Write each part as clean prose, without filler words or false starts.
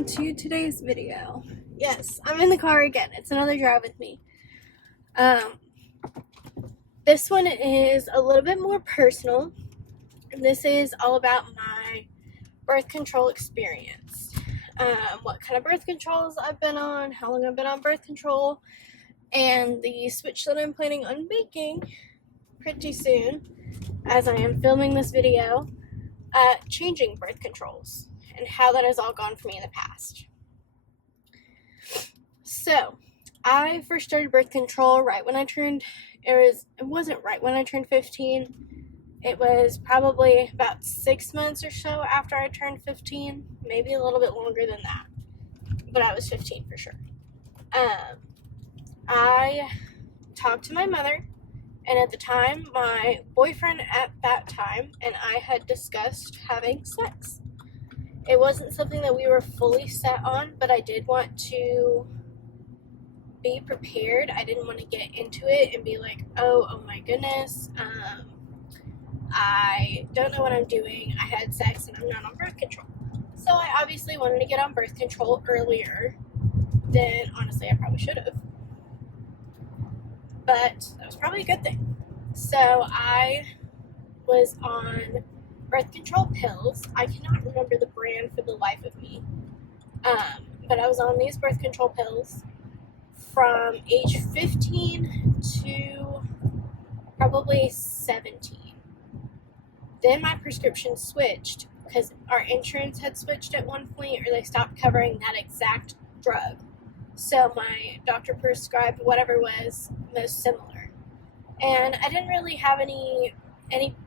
on to today's video. Yes, I'm in the car again. It's another drive with me. This one is a little bit more personal. And this is all about my birth control experience. What kind of birth controls I've been on, how long I've been on birth control, and the switch that I'm planning on making pretty soon, as I am filming this video, changing birth controls and how that has all gone for me in the past. So, I first started birth control right when I turned, it wasn't right when I turned 15. It was probably about 6 months or so after I turned 15, maybe a little bit longer than that, but I was 15 for sure. I talked to my mother, and at the time, my boyfriend at that time and I had discussed having sex. It wasn't something that we were fully set on, but I did want to be prepared. I didn't want to get into it and be like, oh my goodness, I don't know what I'm doing. I had sex and I'm not on birth control. So I obviously wanted to get on birth control earlier than, honestly, I probably should have. But that was probably a good thing. So I was on birth control pills. I cannot remember the brand for the life of me. But I was on these birth control pills from age 15 to probably 17. Then my prescription switched because our insurance had switched at one point, or they stopped covering that exact drug. So my doctor prescribed whatever was most similar. And I didn't really have any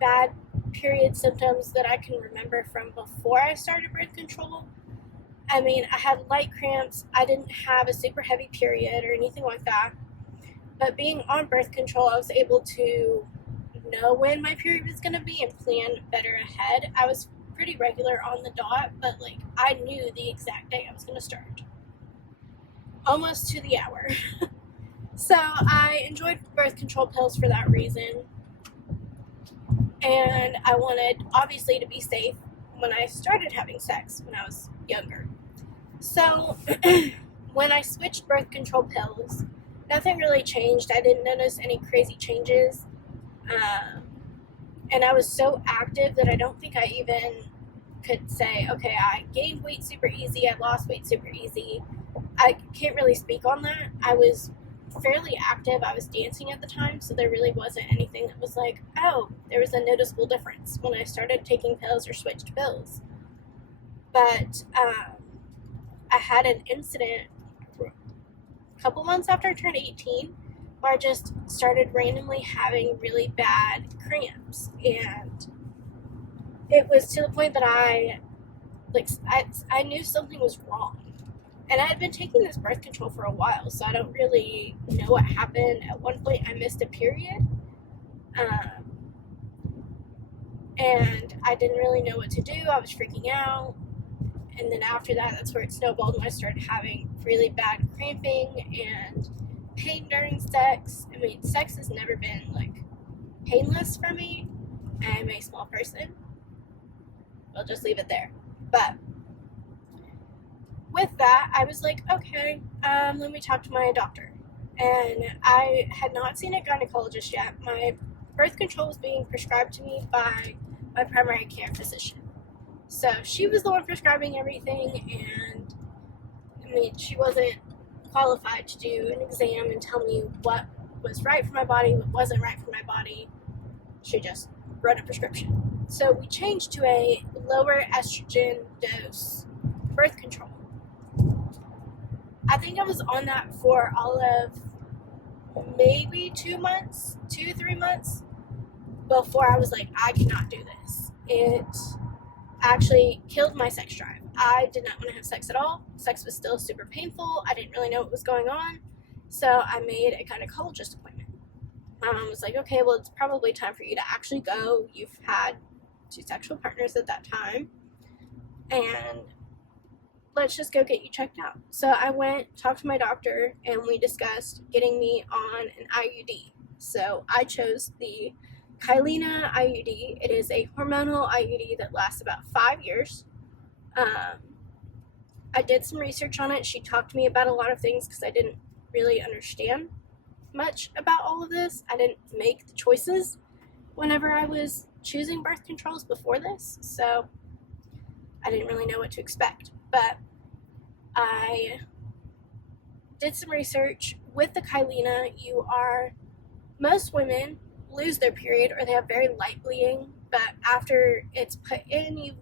bad period symptoms that I can remember from before I started birth control. I mean, I had light cramps. I didn't have a super heavy period or anything like that. But being on birth control, I was able to know when my period was going to be and plan better ahead. I was pretty regular on the dot, but I knew the exact day I was going to start. Almost to the hour. So I enjoyed birth control pills for that reason. And I wanted, obviously, to be safe when I started having sex when I was younger. So when I switched birth control pills, nothing really changed. I didn't notice any crazy changes. And I was so active that I don't think I even could say, okay, I gained weight super easy, I lost weight super easy. I can't really speak on that. I was fairly active. I was dancing at the time, so there really wasn't anything that was like, oh, there was a noticeable difference when I started taking pills or switched pills. But I had an incident a couple months after I turned 18 where I just started randomly having really bad cramps, and it was to the point that I knew something was wrong. And I had been taking this birth control for a while, so I don't really know what happened. At one point, I missed a period, and I didn't really know what to do. I was freaking out, and then after that, that's where it snowballed, and I started having really bad cramping and pain during sex. I mean, sex has never been, painless for me. I'm a small person. I'll just leave it there. But with that, I was like, okay, let me talk to my doctor. And I had not seen a gynecologist yet. My birth control was being prescribed to me by my primary care physician. So she was the one prescribing everything, and I mean, she wasn't qualified to do an exam and tell me what was right for my body, what wasn't right for my body. She just wrote a prescription. So we changed to a lower estrogen dose birth control. I think I was on that for all of maybe 3 months before I was like, I cannot do this. It actually killed my sex drive. I did not want to have sex at all. Sex was still super painful. I didn't really know what was going on. So I made a gynecologist appointment. My mom was like, okay, well, it's probably time for you to actually go. You've had 2 sexual partners at that time, and let's just go get you checked out. So I went, talked to my doctor, and we discussed getting me on an IUD. So I chose the Kyleena IUD. It is a hormonal IUD that lasts about 5 years. I did some research on it. She talked to me about a lot of things because I didn't really understand much about all of this. I didn't make the choices whenever I was choosing birth controls before this, so I didn't really know what to expect. But I did some research. With the Kylina, most women lose their period or they have very light bleeding, but after it's put in, you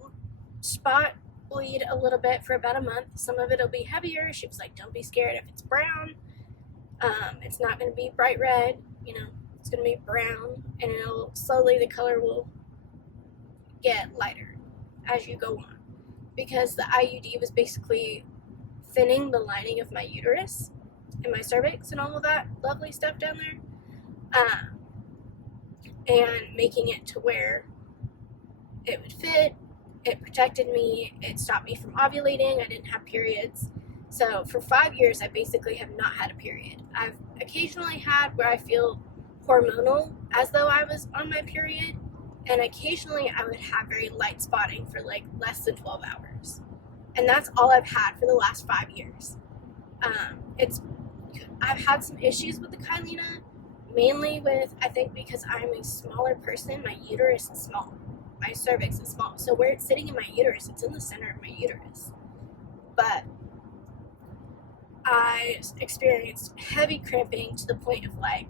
spot bleed a little bit for about a month. Some of it'll be heavier. She was like, don't be scared if it's brown. It's not going to be bright red, it's going to be brown, and the color will get lighter as you go on, because the IUD was basically thinning the lining of my uterus and my cervix and all of that lovely stuff down there, and making it to where it would fit. It protected me. It stopped me from ovulating. I didn't have periods. So for 5 years, I basically have not had a period. I've occasionally had where I feel hormonal as though I was on my period, and occasionally I would have very light spotting for like less than 12 hours. And that's all I've had for the last 5 years. I've had some issues with the Kylina, mainly with, I think because I'm a smaller person, my uterus is small. My cervix is small. So where it's sitting in my uterus, it's in the center of my uterus. But I experienced heavy cramping to the point of like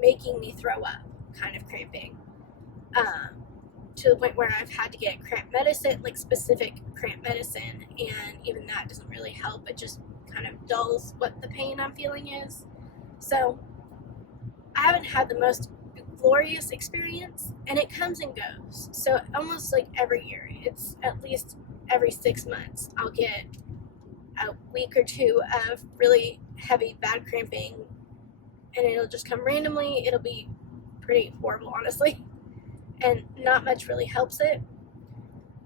making me throw up kind of cramping, to the point where I've had to get cramp medicine, like specific cramp medicine, and even that doesn't really help. It just kind of dulls what the pain I'm feeling is. So I haven't had the most glorious experience, and it comes and goes. So almost like every year, it's at least every 6 months, I'll get a week or two of really heavy bad cramping, and it'll just come randomly. It'll be pretty horrible, honestly, and not much really helps it.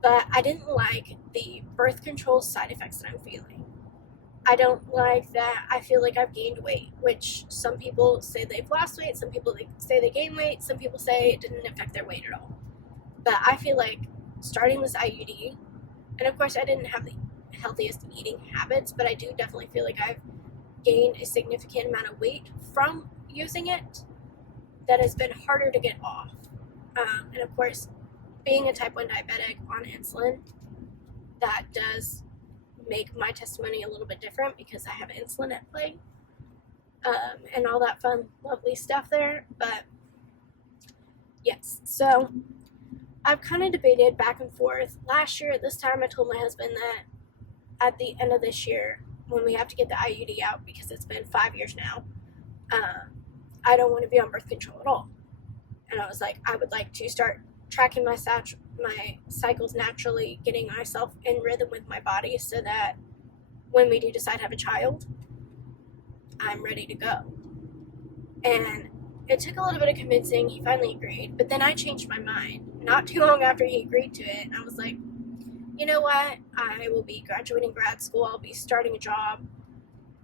But I didn't like the birth control side effects that I'm feeling. I don't like that I feel like I've gained weight, which some people say they've lost weight, some people say they gained weight, some people say it didn't affect their weight at all. But I feel like starting this IUD, and of course I didn't have the healthiest eating habits, but I do definitely feel like I've gained a significant amount of weight from using it that has been harder to get off. And of course, being a type 1 diabetic on insulin, that does make my testimony a little bit different because I have insulin at play, and all that fun, lovely stuff there. But yes, so I've kind of debated back and forth. Last year at this time, I told my husband that at the end of this year, when we have to get the IUD out, because it's been 5 years now, I don't want to be on birth control at all. And I was like, I would like to start tracking my cycles naturally, getting myself in rhythm with my body so that when we do decide to have a child, I'm ready to go. And it took a little bit of convincing. He finally agreed, but then I changed my mind not too long after he agreed to it. And I was like, you know what? I will be graduating grad school. I'll be starting a job.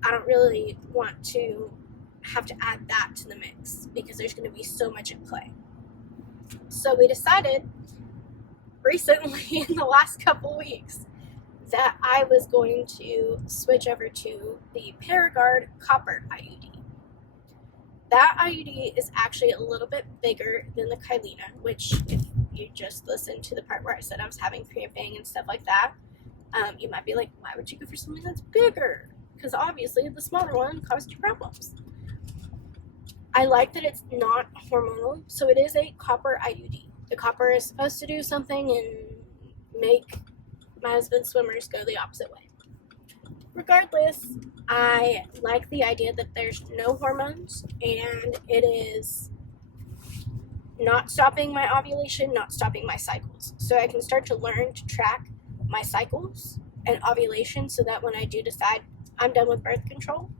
I don't really want to have to add that to the mix because there's going to be so much at play. So we decided recently in the last couple weeks that I was going to switch over to the Paragard copper IUD. That IUD is actually a little bit bigger than the Kylina, which if you just listen to the part where I said I was having cramping and stuff like that, you might be like, why would you go for something that's bigger? Because obviously the smaller one caused you problems. I like that it's not hormonal, so it is a copper IUD. The copper is supposed to do something and make my husband's swimmers go the opposite way. Regardless, I like the idea that there's no hormones, and it is not stopping my ovulation, not stopping my cycles. So I can start to learn to track my cycles and ovulation so that when I do decide I'm done with birth control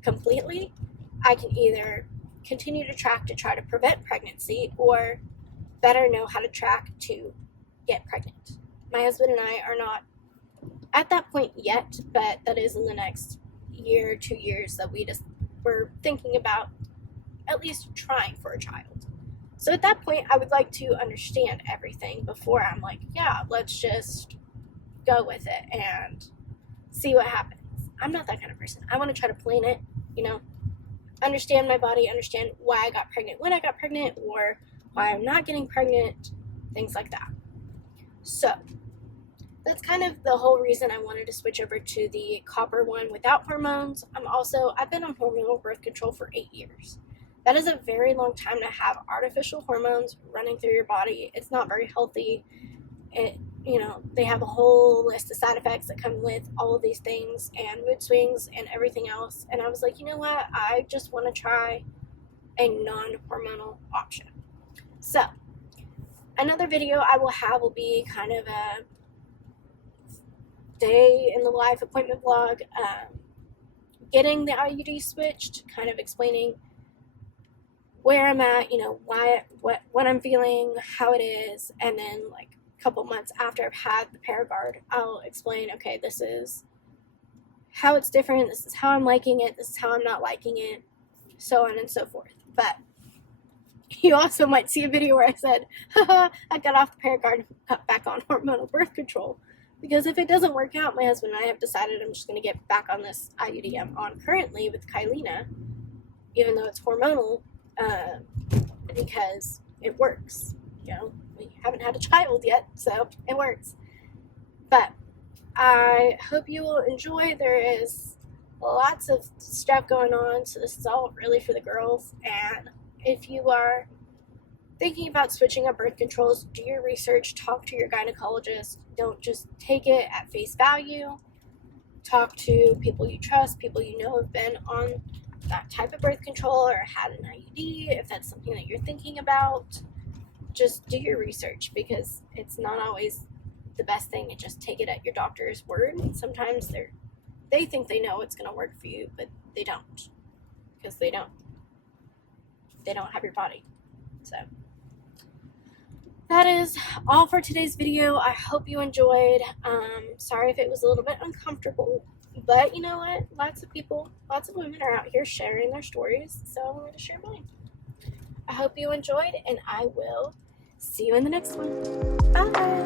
completely, I can either continue to track to try to prevent pregnancy or better know how to track to get pregnant. My husband and I are not at that point yet, but that is in the next year, 2 years that we're thinking about at least trying for a child. So at that point, I would like to understand everything before I'm like, yeah, let's just go with it and see what happens. I'm not that kind of person. I want to try to plan it, understand my body, understand why I got pregnant when I got pregnant, or why I'm not getting pregnant, things like that. So that's kind of the whole reason I wanted to switch over to the copper one without hormones. I've been on hormonal birth control for 8 years. That is a very long time to have artificial hormones running through your body. It's not very healthy. They have a whole list of side effects that come with all of these things, and mood swings and everything else. And I was like, you know what? I just want to try a non-hormonal option. So another video I will have will be kind of a day in the life appointment vlog, getting the IUD switched, kind of explaining where I'm at, what I'm feeling, how it is, and then like a couple months after I've had the Paragard, I'll explain, okay, this is how it's different, this is how I'm liking it, this is how I'm not liking it, so on and so forth. But you also might see a video where I said, haha, I got off the Paragard and got back on hormonal birth control. Because if it doesn't work out, my husband and I have decided I'm just going to get back on this IUD I'm on currently with Kylina, even though it's hormonal, because it works. We haven't had a child yet, so it works. But I hope you will enjoy. There is lots of stuff going on, so this is all really for the girls. And if you are thinking about switching up birth controls, do your research, talk to your gynecologist. Don't just take it at face value. Talk to people you trust, people you know have been on that type of birth control or had an IUD, if that's something that you're thinking about. Just do your research, because it's not always the best thing to just take it at your doctor's word. Sometimes they think they know it's going to work for you, but they don't, because they don't have your body. So that is all for today's video. I hope you enjoyed. Sorry if it was a little bit uncomfortable, but you know what? Lots of women are out here sharing their stories, so I wanted to share mine. I hope you enjoyed, and I will see you in the next one. Bye!